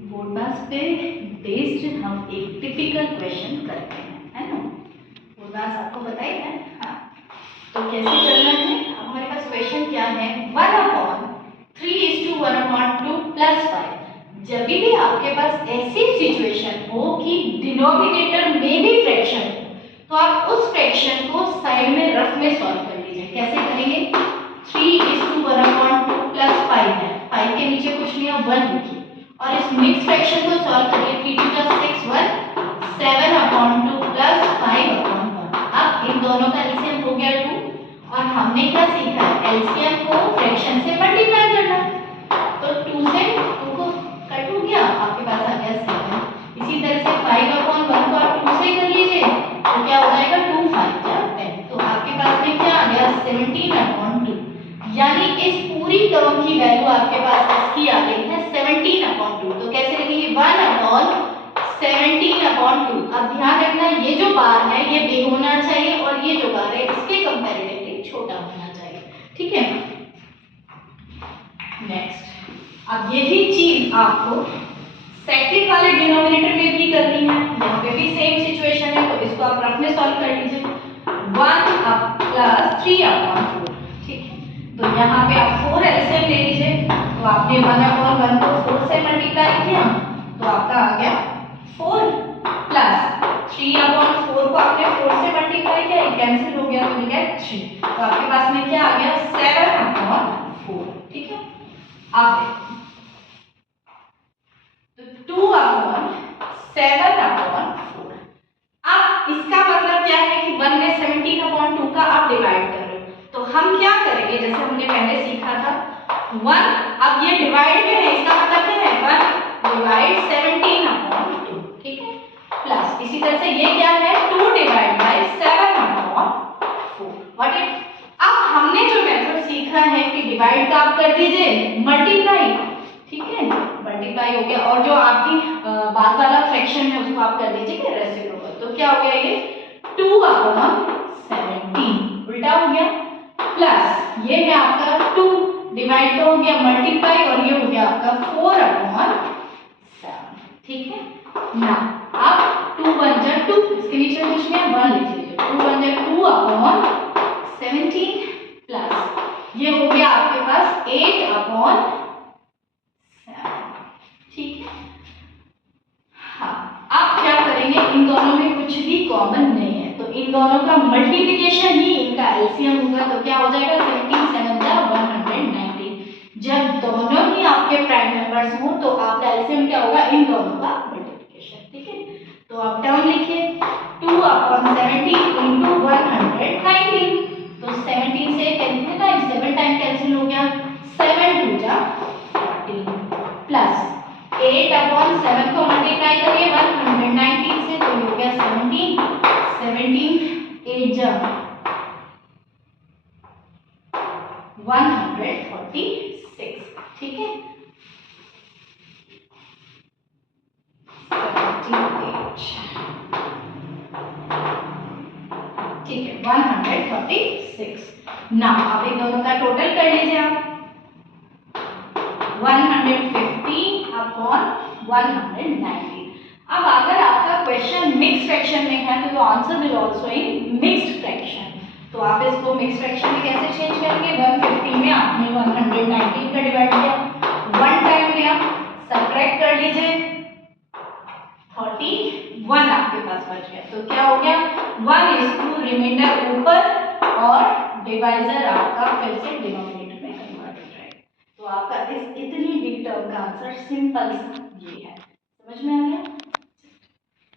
Board पे based हम एक टिपिकल क्वेश्चन करते हैं, है ना। बोर्ड आपको बताइए है, हाँ। तो कैसे करना है, हमारे पास क्वेश्चन क्या है, 1/3:1/2 + 5। जब भी आपके पास ऐसी सिचुएशन हो कि डिनोमिनेटर में भी फ्रैक्शन हो, तो आप उस फ्रैक्शन को साइड में रफ में सॉल्व कर लीजिए। कैसे करेंगे, 3:1/2 + 5 है, 5 के नीचे कुछ नहीं है, 1 लिखिए और इस मिक्स फ्रैक्शन को सॉल्व करिए। 3 × 2 = 6, 1 7/2 + 5/1। अब इन दोनों का एलसीएम हो गया 2 और हमने क्या सीखा है, एलसीएम को फ्रैक्शन से मल्टीप्लाई करना। तो 2 से 2 को कट हो गया, आपके पास आ गया 7। इसी तरह से 5/1 को आप 2 से कर लीजिए तो क्या हो जाएगा, 2 5 जा 10। तो आपके पास में क्या आ गया, 17/2। यानी इस पूरी टर्म की वैल्यू आपके पास इसकी आ गई है 17/2। तो कैसे लिखेंगे, 1/17/2। अब ध्यान रखना ये जो बार है ये बिग होना चाहिए और ये जो बार है इसके कंपैरेटिवली छोटा होना चाहिए, ठीक है। नेक्स्ट, अब यही चीज आपको सेकंड वाले डिनोमिनेटर में भी करनी है। यहाँ पे भी सेम सिचुएशन है, तो इसको आप रफ में सॉल्व कर लीजिए। 1 + 3/4, ठीक है। तो यहाँ पे आप 4 एलसीएम ले लीजिए। तो आपने 1/1 को 4 से मल्टीप्लाई किया तो आपका आ गया 4 + 3/4 को आपने 4 से मल्टीप्लाई किया, ये कैंसिल हो गया तो मिला 3। तो आपके पास में क्या आ गया, 7/4, ठीक है। अब तो 2/7/4। अब इसका मतलब क्या है कि 1 में 17/2 का आप डिवाइड कर रहे हो, तो हम क्या करेंगे, जैसे हमने पहले सीखा था 1, अब ये डिवाइड में है, इसका मतलब क्या है, 1 डिवाइड 17/2, ठीक है। प्लस इसी तरह से ये क्या है, 2 डिवाइड बाय 7/4। व्हाट इट, अब हमने जो मेथड सीखा है कि डिवाइड का आप कर दीजिए मल्टीप्लाई, ठीक है, मल्टीप्लाई हो गया और जो आपकी बाद वाला फ्रैक्शन है उसको आप कर दीजिए रेसिप्रोकल। तो क्या हो गया, ये 2/17 उल्टा हो गया, प्लस ये है आपका 2 डिवाइड तो हो गया मल्टीप्लाई और ये हो गया आपका 4/7, ठीक है ना। अब 2 × 1 = 2, इसके नीचे कुछ नहीं है, 1 लिख लीजिए। 2 × 1 = 2/17 प्लस ये हो गया आपके पास 8/7, ठीक है। हाँ, आप क्या करेंगे, इन दोनों में कुछ भी कॉमन नहीं है, तो इन दोनों का मल्टीप्लिकेशन ही इनका एलसीएम होगा। तो क्या हो जाएगा, 17 7 × 119। जब दोनों ही आपके प्राइम नंबर्स हो तो आपका एलसीएम क्या होगा, इन दोनों का मल्टीप्लिकेशन, ठीक है। तो आप टर्म लिखिए, 2/17 × 119। तो 17 से कितने टाइम, 7 टाइम कैंसिल हो गया, 7 × 2 = 14 प्लस 8/7 को मल्टीप्लाई करिए 119 से, तो हो गया 17 8 × 146, ठीक है। 78, ठीक है, 146। ना अब इन दोनों का टोटल कर लीजिए आप, 150/119। अब अगर आपका क्वेश्चन मिक्स फ्रैक्शन में है तो answer will also in mixed fraction. तो आप इसको मिक्स फ्रैक्शन में कैसे चेंज करेंगे, 150 में आपने 119 का डिवाइड किया, 1 टाइम में आप सबट्रैक्ट कर लीजिए, 41 आपके पास बच गया। तो क्या हो गया, 1 रिमाइंडर ऊपर और डिवाइजर आपका फिर से डिनोमिनेटर में कन्वर्ट हो जाएगा। तो आपका इस इतनी बिग टर्म का आंसर सिंपल सा ये है, समझ में आ गया।